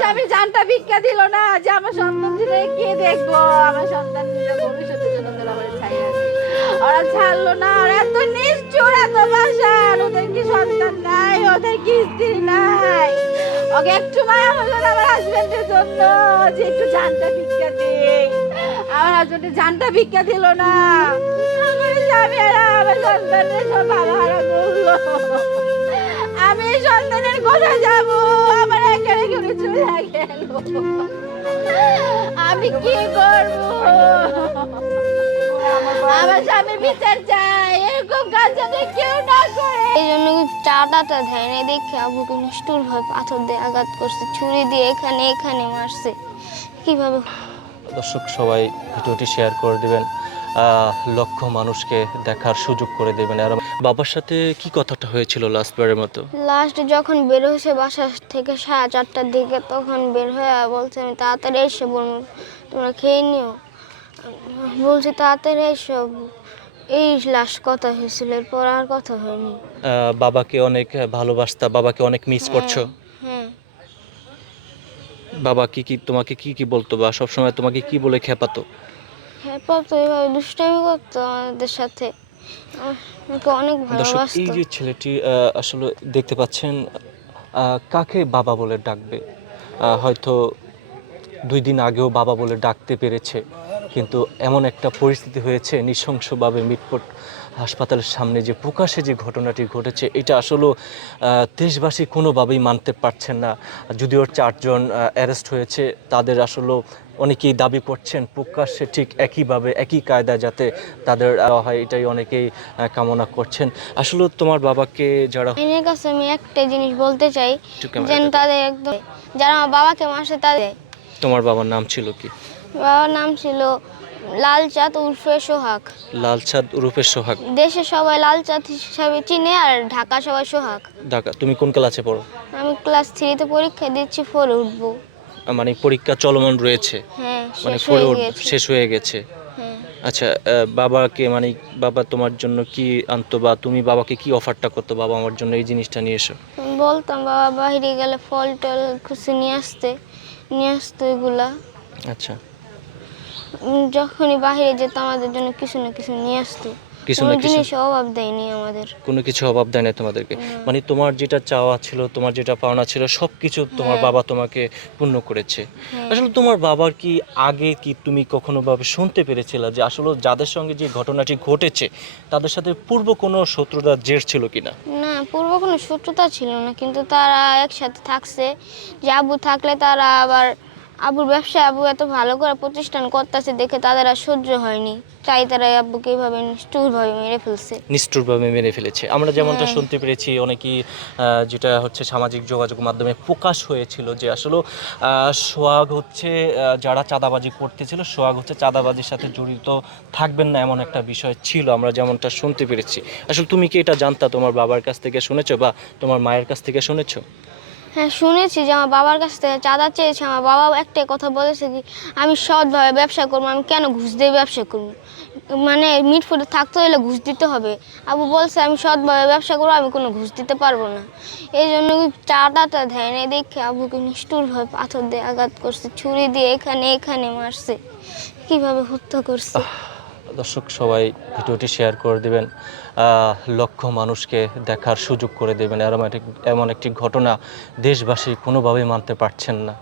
স্বামী জানটা ভিক্ষা দিল না যে আমার সন্তান দিলে কে দেখব? আমার সন্তান আমার ওরা ছাড়লো না, ওরা এত নিষ্ঠুর, এত বাসার। ওদের কি সন্তান নাই? ওদের কি স্ত্রী নাই? ওকে একটু মায়া হলো আমার হাজবেন্ডের জন্য, যে একটু জানটা ভিক্ষা দিই আমার হাজবেন্ডের জানটা ভিক্ষা দিল না। আমার স্বামীরা আমার সন্তানের সব বাবা হারা করল। আমি সন্তানের কোথায় যাব? গেল। আমি কি করব? আমার স্বামী বিচার চাই এরকম কাজ যাতে কেউ না করে। এই জন্য চাটাটা দেয় না দেখে আবুকে নিষ্ঠুর ভাবে পাথর দিয়ে আঘাত করছে ছুরি দিয়ে এখানে এখানে মারছে। কীভাবে? দর্শক সবাই ভিডিওটি শেয়ার করে দেবেন। লক্ষ মানুষকে দেখার সুযোগ করে দেবেন। আর বাবার সাথে কি কথাটা হয়েছিল লাস্টবারের মতো? লাস্ট যখন বের হয়েছে বাসা থেকে সাড়ে চারটার দিকে তখন বের হয়ে বলছে আমি তাড়াতাড়ি এসে বলব তোমরা খেয়ে নিও। বলছি তাড়াতাড়ি এসো। এই লাস্ট কথা হয়েছিল এরপর আর কথা হয়নি। বাবাকে অনেক ভালোবাসতা বাবাকে অনেক মিস করছ? হ্যাঁ। বাবা কি কি তোমাকে কি কি বলতো বা সবসময় তোমাকে কি বলে খেপাতো? হ্যাঁ তো দুষ্টামি করতো আমাদের সাথে। আমাকে অনেক ভালোবাসতো। এই যে ছেলেটি আসলে দেখতে পাচ্ছেন কাকে বাবা বলে ডাকবে? হয়তো দুই দিন আগেও বাবা বলে ডাকতে পেরেছে। কিন্তু এমন একটা পরিস্থিতি হয়েছে নৃশংসভাবে মিটপট হাসপাতালের সামনে যে প্রকাশে যে ঘটনাটি ঘটেছে এটা আসলে দেশবাসী কোনোভাবেই মানতে পারছেন না। যদিও চারজন অ্যারেস্ট হয়েছে তাদের আসলে অনেকেই দাবি করছেন প্রকাশ্যে ঠিক একইভাবে একই কায়দা যাতে তাদের হয় এটাই অনেকেই কামনা করছেন। আসলে তোমার বাবাকে যারা কাছে আমি একটা জিনিস বলতে চাই যেন তাদের একদম যারা আমার বাবাকে মাসে তাদের তোমার বাবার নাম ছিল কি? বাবার নাম ছিল লালচাঁদ উর্ফে সোহাগ। লালচাঁদ রূপের সোহাগ। দেশে সবাই লালচাঁদ হিসাবে চিনে আর ঢাকা সবাই সোহাগ। ঢাকা তুমি কোন ক্লাসে পড়ো? আমি ক্লাস থ্রিতে পরীক্ষা দিচ্ছি ফোরে উঠবো। মানে পরীক্ষা চলমান রয়েছে? হ্যাঁ মানে ফোরে শেষ হয়ে গেছে। হ্যাঁ। আচ্ছা বাবাকে মানে বাবা তোমার জন্য কি আনতো বা তুমি বাবাকে কি অফারটা করতো? বাবা আমার জন্য এই জিনিসটা নিয়ে এসো। বলতাম বাবা বাইরে গেলে ফল টল কিছু নিয়ে আসতে নিয়ে আসতো এগুলা আচ্ছা। যখনই বাইরে যেত আমাদের জন্য কিছু না কিছু নিয়ে আসতো। কিছু না কিছু অভাব দেয়নি আমাদের। কোনো কিছু অভাব দেয় না তোমাদেরকে মানে তোমার যেটা চাওয়া ছিল তোমার যেটা পাওনা ছিল সব কিছু তোমার হ্যাঁ। বাবা তোমাকে পূর্ণ করেছে। হ্যাঁ। আসলে তোমার বাবার কি আগে কি তুমি কখনো ভাবে শুনতে পেরেছিলে যে আসলে যাদের সঙ্গে যে ঘটনাটি ঘটেছে তাদের সাথে পূর্ব কোনো শত্রুতার জের ছিল কিনা? না পূর্ব কোনো শত্রুতা ছিল না কিন্তু তারা একসাথে থাকছে। যে আবু থাকলে তারা আবার আবুর ব্যবসায় আবু এত ভালো করে প্রতিষ্ঠান করতেছে দেখে তাদের আর সহ্য হয়নি। তাই তারা আব্বুকে এইভাবে নিষ্ঠুরভাবে মেরে ফেলছে। নিষ্ঠুরভাবে মেরে ফেলেছে। আমরা যেমনটা হ্যাঁ। শুনতে পেরেছি অনেকেই যেটা হচ্ছে সামাজিক যোগাযোগ মাধ্যমে প্রকাশ হয়েছিল যে আসলে সোহাগ হচ্ছে যারা চাঁদাবাজি করতেছিল সোহাগ হচ্ছে চাঁদাবাজির সাথে জড়িত থাকবেন না এমন একটা বিষয় ছিল আমরা যেমনটা শুনতে পেরেছি। আসলে তুমি কি এটা জানতা তোমার বাবার কাছ থেকে শুনেছো বা তোমার মায়ের কাছ থেকে শুনেছো? হ্যাঁ শুনেছি যে আমার বাবার কাছ থেকে চাঁদা চেয়েছে, আমার বাবা একটাই কথা বলেছে কি আমি সৎভাবে ব্যবসা করব, আমি কেন ঘুষ দিয়ে ব্যবসা করব? মানে মিটফুটে থাকতে হলে ঘুষ দিতে হবে। আবু বলছে, আমি সৎভাবে ব্যবসা করব, আমি কোনো ঘুষ দিতে পারব না। এই জন্য চাঁদাটা দেয় না দেখে আবুকে নিষ্ঠুরভাবে পাথর দিয়ে আঘাত করছে, ছুরি দিয়ে এখানে এখানে মারছে। কীভাবে হত্যা করছে? দর্শক, সবাই ভিডিওটি শেয়ার করে দেবেন। লক্ষ মানুষকে দেখার সুযোগ করে দেবেন। এরম এমন একটি ঘটনা দেশবাসী কোনোভাবেই মানতে পারছেন না।